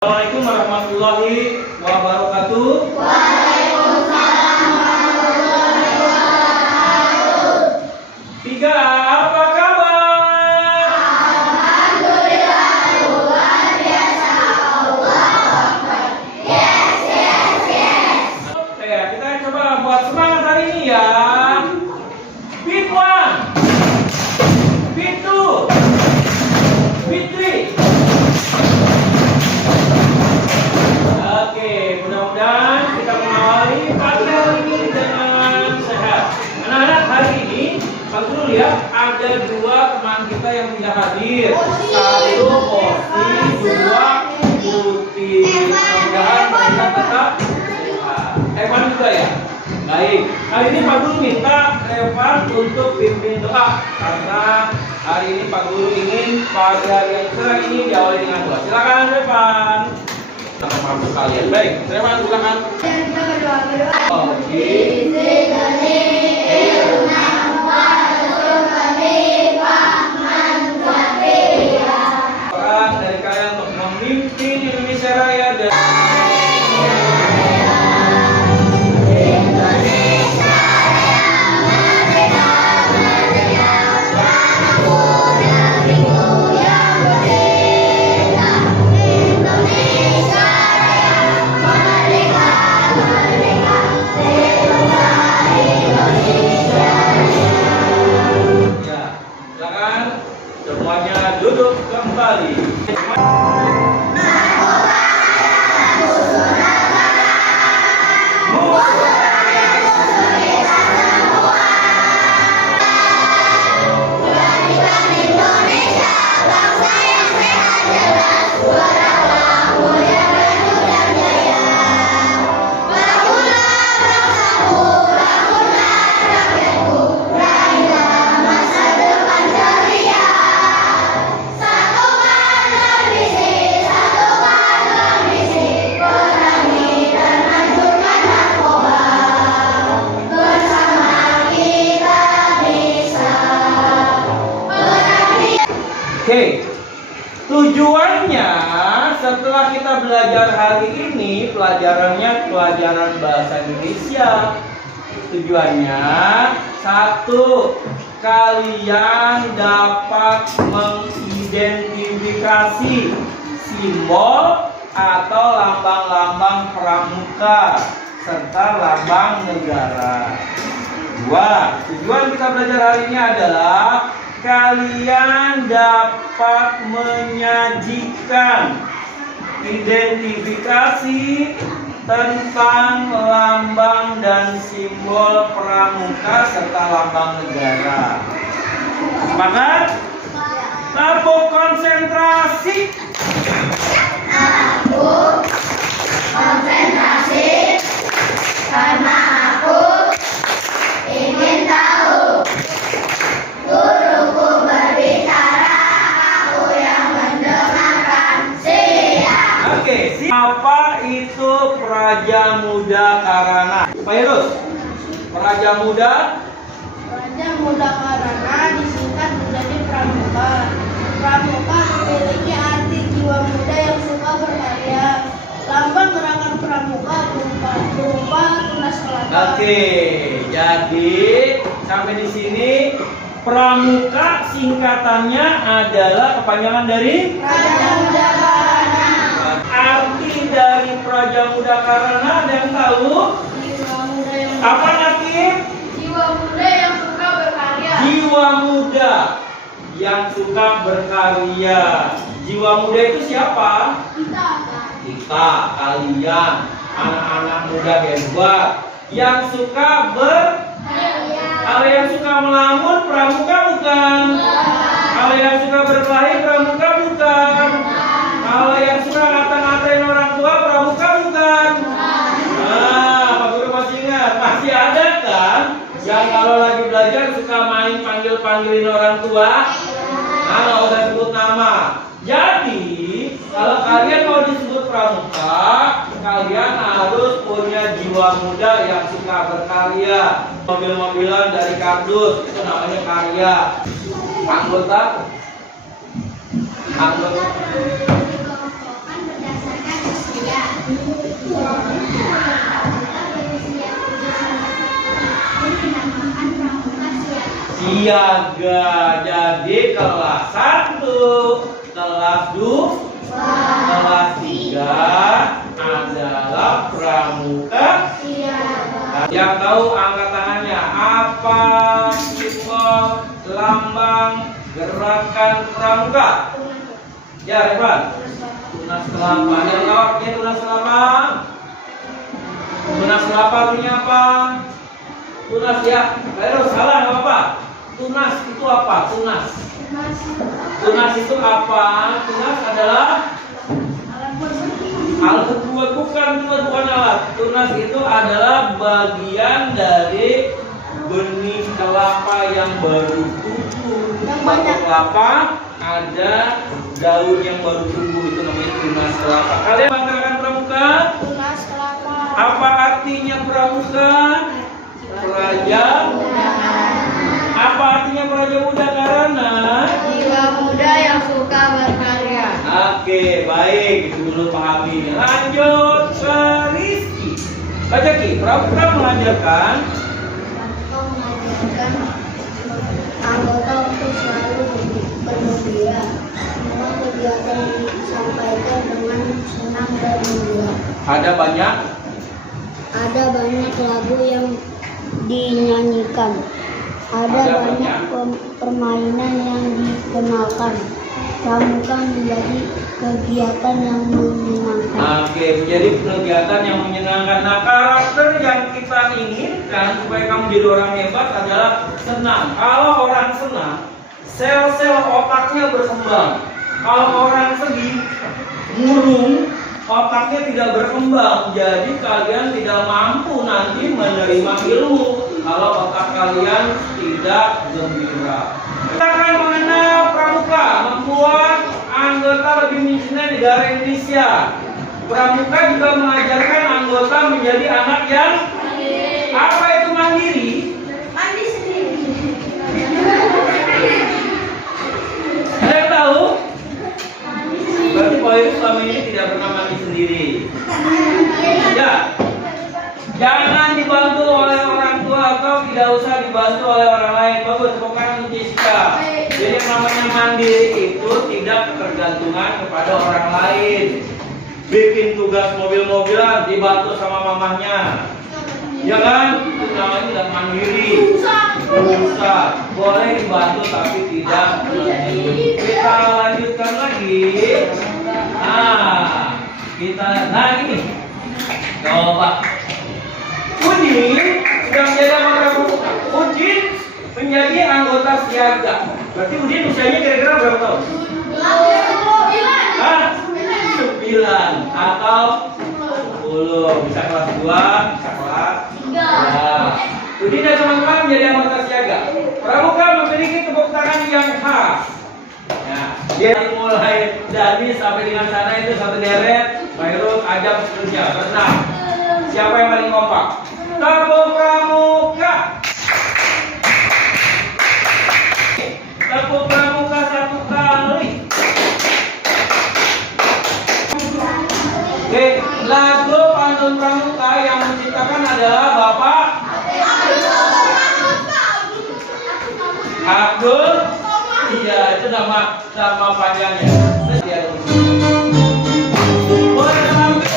Assalamualaikum warahmatullahi wabarakatuh. Waalaikumsalam warahmatullahi wabarakatuh. Tiga, apa kabar? Alhamdulillah, luar biasa. Allahu Akbar. Yes. Oke, kita coba buat semangat hari ini ya. Beat 1, beat 2, beat 3. Oke, mudah-mudahan kita mengawali pagi hari ini dengan sehat. Anak-anak, hari ini Pak Guru lihat ada dua teman kita yang tidak hadir. Satu Osi, dua Putih. Mudah-mudahan mereka tetap sehat. Evan juga ya? Baik. Hari ini Pak Guru minta Evan untuk pimpin doa karena hari ini Pak Guru ingin pagi hari yang cerah ini diawali dengan doa. Silakan Evan. Mampu kalian. Baik, Evan silakan. Kita berdoa. Orang dari kalian untuk memimpin Indonesia Raya dan ya, silakan semuanya duduk kembali. Oke, tujuannya setelah kita belajar hari ini pelajarannya pelajaran bahasa Indonesia. Tujuannya satu, kalian dapat mengidentifikasi simbol atau lambang-lambang pramuka serta lambang negara. Dua, tujuan kita belajar hari ini adalah kalian dapat menyajikan identifikasi tentang lambang dan simbol pramuka serta lambang negara. Semangat? Tabung konsentrasi. Aku konsentrasi karena aku ingin tahu. Guruku berbicara, aku yang mendengarkan. Siap. Oke, siapa itu Praja Muda Karana? Pak Yunus, Praja Muda Praja Muda Karana disingkat menjadi pramuka. Pramuka memiliki arti jiwa muda yang suka berkarya. Lambang gerakan pramuka berupa tunas kelapa. Oke, jadi sampai di sini pramuka singkatannya adalah kepanjangan dari Praja Muda Karana. arti dari Praja Muda Karana. Ada yang tahu? Jiwa muda yang Apa Nakim? Jiwa muda yang suka berkarya. Jiwa muda yang suka berkarya. Jiwa muda itu siapa? Kita, kalian, anak-anak muda hebat yang suka kalau yang suka melamun pramuka bukan? Kalau yang suka berkelahi pramuka bukan? Kalau yang suka ngata-ngatain orang tua pramuka bukan? Pak Guru masih ingat? Masih ada kan? Yang kalau lagi belajar suka main panggil-panggilin orang tua? Nah, nggak usah sebut nama. Jadi, kalau kalian mau disebut pramuka, kalian harus punya jiwa muda yang suka berkarya. Mobil-mobilan dari kardus itu namanya karya. Anggota Anggota Siaga. Jadi kelas 1, kelas 2, kelas 3 adalah pramuka. Yang tahu angkat tangannya. Apa simbol lambang gerakan pramuka? Ya, Evan. Tunas kelapa. Ada yang tahu artinya tunas kelapa? Tunas kelapa artinya apa? Tunas ya. Ayo salah nggak apa-apa. Tunas itu apa? Tunas. Tunas itu apa? Tunas adalah alat buat bukan alat. Tunas itu adalah bagian dari benih kelapa yang baru tumbuh. Pada kelapa ada daun yang baru tumbuh, itu namanya tunas kelapa. Kalian mengatakan pramuka? Tunas kelapa. Apa artinya pramuka? Praja. Apa artinya praja muda? Karena Jiwa muda yang suka berkarya. oke, baik, itu dulu pahami. Lanjut ke Rizky. Baca Ki, pramuka mengajarkan Anggota untuk selalu bergembira. Semua kegiatan disampaikan dengan senang dan gembira. ada banyak Ada banyak lagu yang dinyanyikan. Ada banyak permainan yang dikenalkan. Pramuka menjadi kegiatan yang menyenangkan. Oke, menjadi kegiatan yang menyenangkan. Nah, karakter yang kita inginkan supaya kamu jadi orang hebat adalah senang. Kalau orang senang, sel-sel otaknya berkembang. Kalau orang sedih, murung, otaknya tidak berkembang. Jadi kalian tidak mampu nanti menerima ilmu kalau otak kalian tidak gembira. Kita akan mengenal pramuka, membuat anggota lebih mencintai negara Indonesia. Pramuka juga mengajarkan anggota menjadi anak yang apa itu mandiri? Mandi sendiri. Ada yang tahu? Berarti Boy selama ini tidak pernah mandi sendiri. Ya, jangan dibantu oleh orang tua atau tidak usah dibantu oleh orang lain. Bagus, pokoknya untuk Jessica. Jadi yang namanya mandiri itu tidak ketergantungan kepada orang lain. Bikin tugas mobil-mobilan dibantu sama mamahnya. Ya kan? Itu namanya tidak mandiri. Susah. Boleh dibantu tapi tidak mandiri. Kita lanjutkan lagi. Nah ini. Coba. Udin sudah menjadi anggota Udin menjadi anggota siaga. Berarti Udin usianya kira-kira berapa tahun? 9 atau 10. Bisa kelas 2, bisa kelas 3. Udin dan teman-teman menjadi anggota siaga. Pramuka memiliki tepuk tangan yang khas. Nah, dia mulai dari sampai dengan sana itu satu deret. Bayrul ajak kerja. Berenang. Siapa yang paling kompak? Tepuk pramuka. Tepuk pramuka 1 kali. Oke, lagu pantun pramuka yang menciptakan adalah Bapak Abdul. Iya, itu nama panjangnya. Boleh tampil.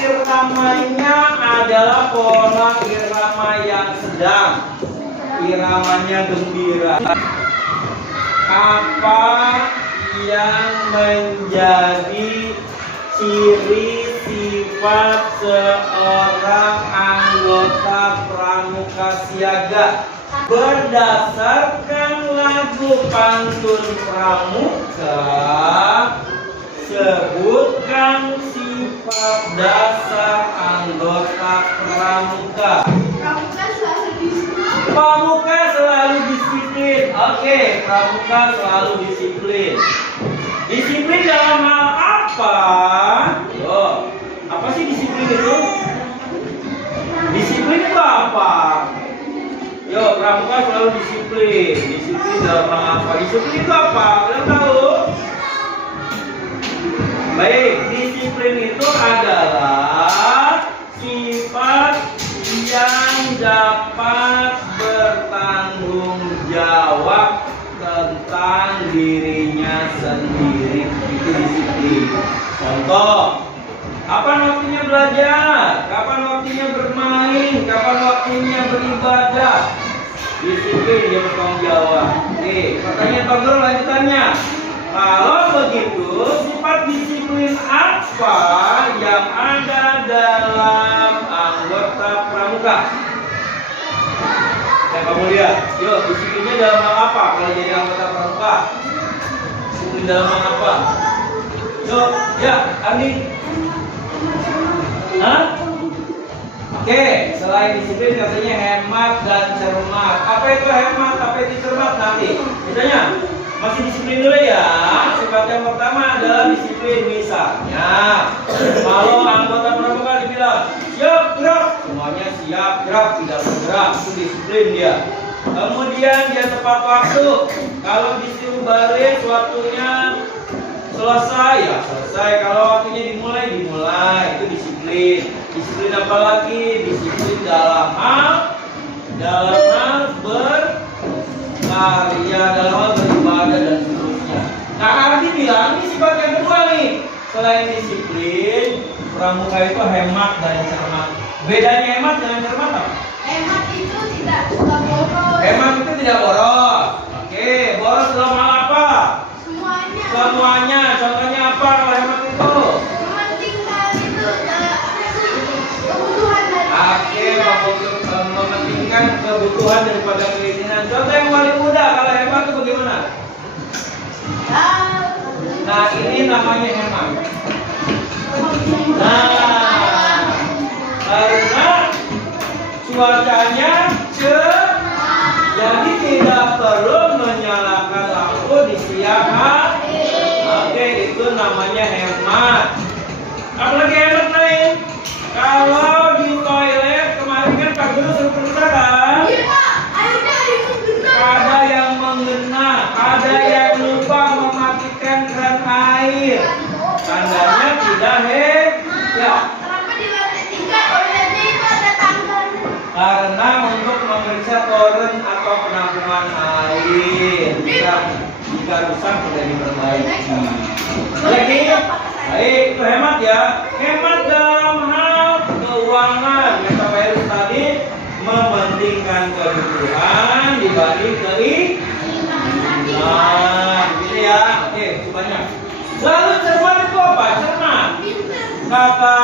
iramanya adalah pola irama yang sedang. Iramanya gembira. Apa yang menjadi ciri sifat seorang anggota pramuka siaga? Berdasarkan lagu pantun pramuka, sebutkan sifat dasar anggota pramuka. Pramuka selalu disiplin. Oke, pramuka selalu disiplin. Disiplin dalam hal apa? Yo, apa sih disiplin itu? Disiplin itu apa? Yo, pramuka selalu disiplin. Disiplin dalam hal apa? Disiplin itu apa? Kalian tahu? Baik, disiplin itu adalah sifat yang dapat bertanggung jawab tentang dirinya sendiri. Itu disiplin. Contoh, kapan waktunya belajar, kapan waktunya bermain, kapan waktunya beribadah. Disiplin, dia bertanggung jawab. Oke, pertanyaan Pak Guru lanjutannya. Kalau begitu, sifat disiplin apa yang ada dalam anggota pramuka? Ya, kamu lihat. Yuk, disiplinnya dalam hal apa kalau jadi anggota pramuka? Disiplin dalam hal apa? Yuk, ya, Ardi. Hah? Oke, selain disiplin katanya hemat dan cermat. Apa itu hemat? Apa itu cermat nanti? Misalnya, masih disiplin dulu ya. Sifat yang pertama adalah disiplin. Misalnya, kalau anggota pramuka dibilang siap gerak, semuanya siap gerak, tidak bergerak, itu disiplin dia. Kemudian dia tepat waktu. Kalau disuruh balik, waktunya selesai ya selesai. Kalau waktunya dimulai, itu disiplin. Disiplin apa lagi? Disiplin dalam hal berkarya, dalam hal beribadah dan seterusnya. Nah, Ardi bilang ini sifat yang kedua nih. Selain disiplin, pramuka itu hemat dan cermat. Bedanya hemat dengan cermat apa? Hemat itu tidak suka boros. Hemat itu tidak boros. Oke, boros dalam hal apa? Semuanya. Semuanya. Contohnya apa kalau hemat itu? Mementingkan itu kebutuhan dari Mementingkan kebutuhan daripada keinginan. Contoh yang paling mudah kalau hemat itu bagaimana? Nah, ini namanya hemat. Nah, karena cuacanya cerah, jadi tidak perlu menyalakan lampu di siang hari. Oke, itu namanya hemat. Apalagi hemat lain? Kalau di toilet kemarin kan Pak Guru suruh periksa kan? Iya Pak, airnya itu benar. Ada yang mengena, ada yang lupa mematikan keran air. Tandanya tidak ya. Kenapa di lantai 3 toiletnya itu ada tanggalnya? Karena untuk memeriksa toren atau penampungan air. Jika rusak sudah diperbaiki. Jadi, baik, itu hemat ya. Hemat dalam hal keuangan. Kata Pak Heru tadi, mementingkan kebutuhan dibanding keinginan. Gitu ya. Oke, banyak. Lalu cermat itu apa? Cermat. Kata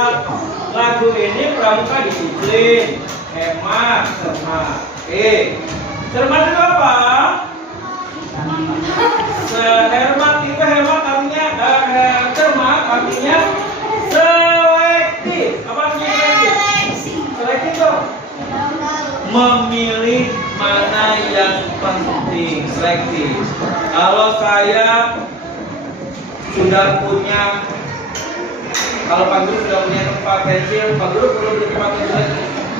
lagu ini pramuka disiplin, hemat, cermat. Cermat itu apa? Hemat itu hemat artinya cermat artinya selektif. Apa artinya selektif? Selektif itu memilih mana yang penting. Selektif. Kalau saya sudah punya, kalau Pak Guru sudah punya tempat pensil, Pak Guru perlu beli tempat pensil.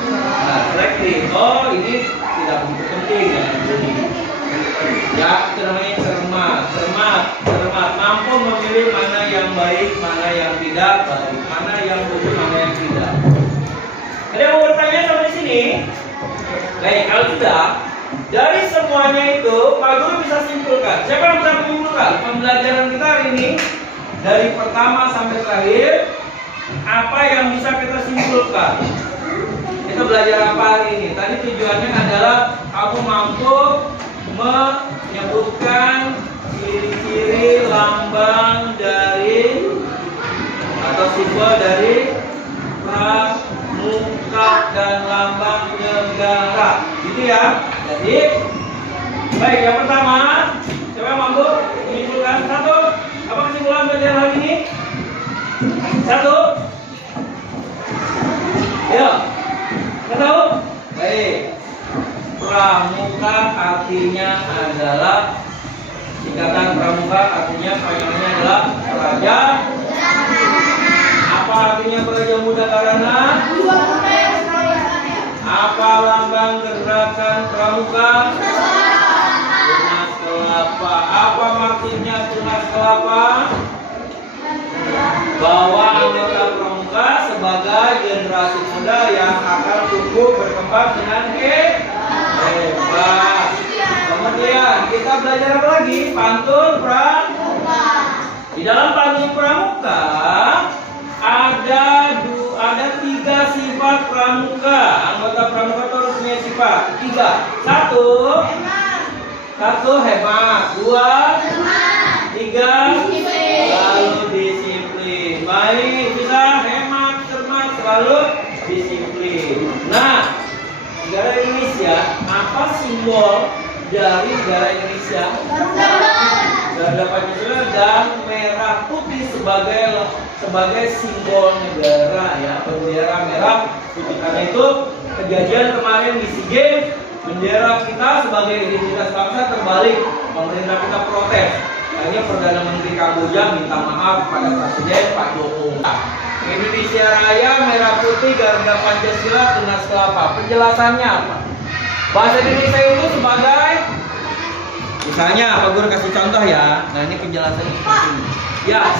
Nah, selektif. Oh, ini tidak begitu penting ya. Ya, itu namanya cermat. Cermat mampu memilih mana yang baik, mana yang tidak baik, mana yang bagus, mana yang tidak. Ada yang mau bertanya sampai sini? Baik, kalau sudah, dari semuanya itu Pak Guru bisa simpulkan. Siapa yang bisa menyimpulkan pembelajaran kita hari ini dari pertama sampai terakhir? apa yang bisa kita simpulkan? Kita belajar apa hari ini? Tadi tujuannya adalah kamu mampu menyebutkan ciri-ciri lambang dari atau simbol dari pramuka dan lambang negara. Gitu ya. Jadi, baik, yang pertama, siapa yang mampu menyimpulkan? Satu, apa kesimpulan belajar hari ini? Satu. Ya. Nggak tahu? Baik. Pramuka artinya adalah singkatan pramuka artinya panjangnya adalah Praja. Apa artinya Praja Muda Karana? Apa lambang gerakan pramuka? Tunas kelapa. Apa maksudnya tunas kelapa? Bahwa anggota pramuka sebagai generasi muda yang akan tumbuh berkembang dengan hebat. Kemudian kita belajar apa lagi? Pantun pramuka. Di dalam pantun pramuka ada 3 sifat pramuka. Anggota pramuka itu harus punya sifat 3. Satu hebat. 2, 3 lalu disiplin. Baik, bisa hemat, cermat, selalu disiplin. Nah, negara Indonesia, apa simbol dari negara Indonesia? Garuda Pancasila dan merah putih sebagai simbol negara ya, bendera merah putih. Karena itu kejadian kemarin di SEA Games, bendera kita sebagai identitas bangsa terbalik, pemerintah kita protes. Akhirnya Perdana Menteri Kamboja minta maaf pada Presiden Pak Jokowi. Indonesia Raya, merah putih, Garuda Pancasila, tunas kelapa. Penjelasannya apa? Bahasa Indonesia itu sebagai, misalnya Pak Guru kasih contoh ya. Nah ini penjelasannya seperti ini. Ya.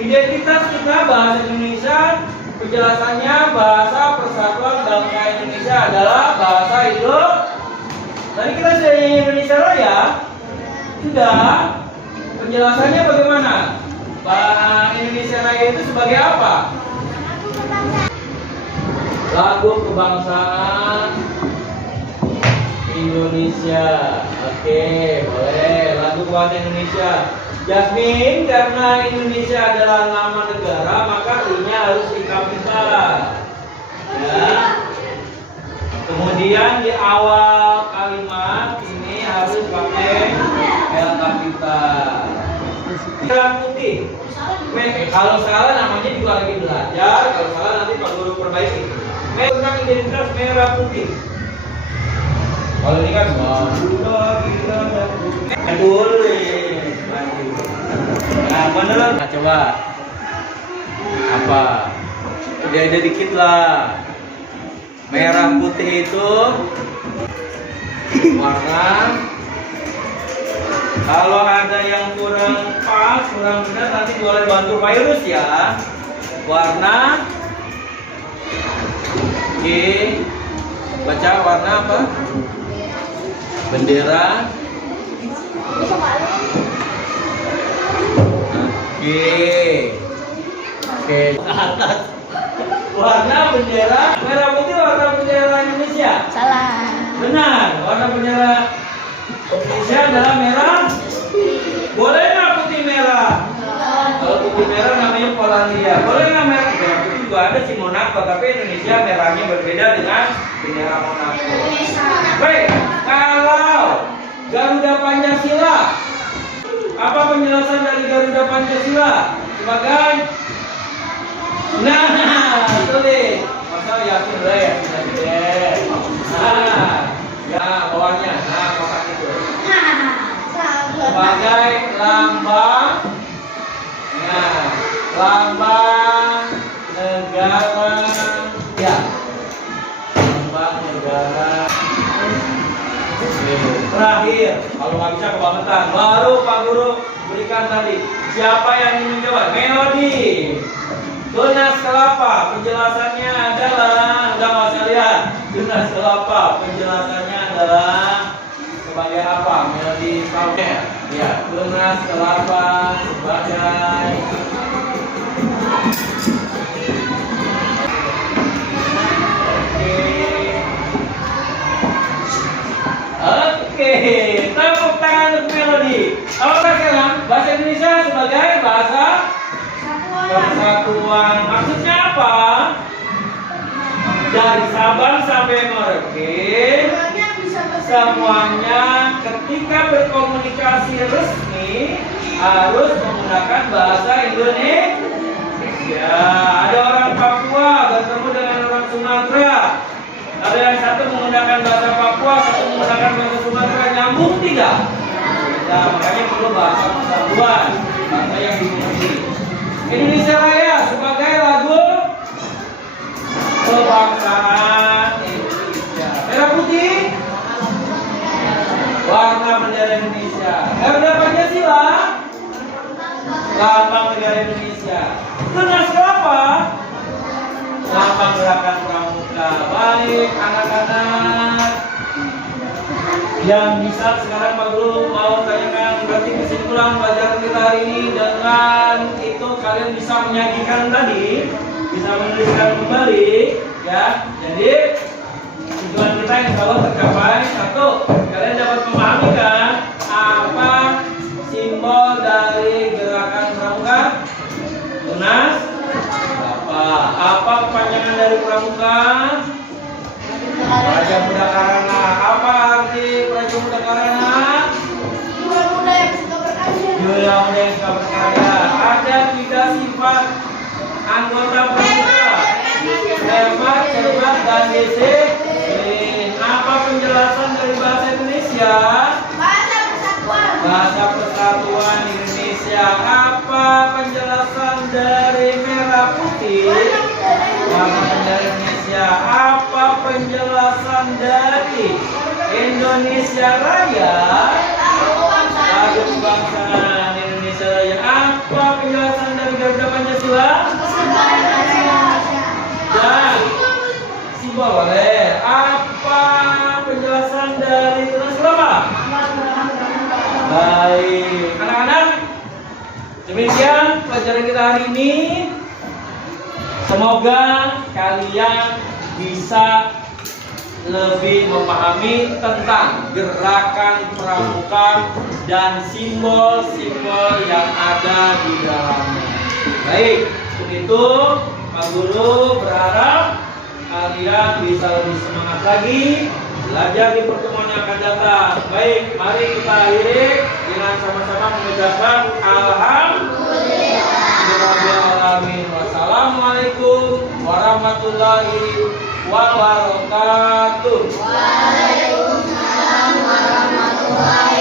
Identitas kita bahasa Indonesia, penjelasannya bahasa Persatuan Bangsa Indonesia adalah bahasa Indonesia. Tadi kita sudah nyanyi Indonesia Raya. Sudah. Penjelasannya bagaimana? Indonesia Raya itu sebagai apa? Lagu kebangsaan Indonesia. Oke, boleh. Lagu kebangsaan Indonesia. Jasmine, karena Indonesia adalah nama negara, maka I-nya harus di kapital. Ya. Kemudian di awal kalimat ini harus pakai L kapital. Merah putih. Kalau salah namanya juga lagi belajar. Kalau salah nanti Pak Guru perbaiki. Tentang identitas merah putih. Kalau ini kan boleh. Nah, beneran. Nah, coba. Apa? Udah dikit lah. Merah putih itu warna. Kalau ada yang kurang pas, kurang benar, nanti boleh bantu virus ya. Warna G. Baca warna apa? Bendera G. Oke, atas. Warna bendera merah putih, warna bendera Indonesia. Salah. Benar, warna bendera Indonesia adalah merah. Boleh nggak putih merah? Kalau putih merah namanya Polandia. Boleh nggak merah? Merah putih juga ada sih Monaco, tapi Indonesia merahnya berbeda dengan bendera Monaco. Baik, kalau Garuda Pancasila, apa penjelasan dari Garuda Pancasila? Sebagai tulis. Masa yakin lah ya, ya bawahnya, kotak itu. Sebagai lambang, lambang negara, ya, lambang negara. Terakhir, kalau nggak bisa kebangetan, baru Pak Guru berikan tadi. Siapa yang ingin menjawab? Melodi. Tunas kelapa, penjelasannya adalah, udah nggak usah lihat. Tunas kelapa, penjelasannya adalah sebagai apa? Melodi tahu ya? Tunas kelapa sebagai Persatuan. Maksudnya apa? Dari Sabang sampai Merauke, Semuanya bisa bahasa semuanya ketika berkomunikasi resmi harus menggunakan bahasa Indonesia. Ada orang Papua bertemu dengan orang Sumatera. Ada yang satu menggunakan bahasa Papua, satu menggunakan bahasa Sumatera, nyambung tidak? Nah, makanya perlu bahasa persatuan, bahasa yang dimengerti. Indonesia Raya sebagai lagu kebangsaan Indonesia. Merah putih, warna bendera Indonesia. Garuda Pancasila, lambang negara Indonesia. Tunas apa? Lambang gerakan pramuka. Baik anak-anak yang bisa sekarang Pak Guru mau tanyakan berarti kesimpulan pelajaran kita hari ini dengan itu kalian bisa menyajikan tadi, bisa menuliskan kembali ya. Jadi tujuan kita insya Allah tercapai. Satu, kalian dapat memahami kan apa simbol dari gerakan pramuka? Tunas apa kepanjangan dari pramuka? Praja Muda Karana. Apa arti Praja Muda Karana? jiwa muda yang suka berkarya. Jiwa muda yang suka berkarya. Ada 3 sifat anggota pramuka: hebat, cermat, dan disiplin. Apa penjelasan dari bahasa Indonesia? Bahasa persatuan. Bahasa Persatuan Indonesia. Apa penjelasan dari merah putih? Warna bendera Indonesia. Apa penjelasan dari Indonesia Raya? Lagu kebangsaan Indonesia Raya. Apa penjelasan dari Garuda Pancasila? Dan simbol boleh. Apa penjelasan dari tunas apa? Baik, anak-anak, demikian pelajaran kita hari ini. Semoga kalian bisa lebih memahami tentang gerakan pramuka dan simbol-simbol yang ada di dalamnya. Baik, untuk itu Pak Guru berharap kalian bisa lebih semangat lagi belajar di pertemuan yang akan datang. Baik, mari kita akhiri dengan sama-sama mengucapkan alhamdulillahirobbilalamin. Wassalamualaikum warahmatullahi wabarakatuh. Waalaikumsalam warahmatullahi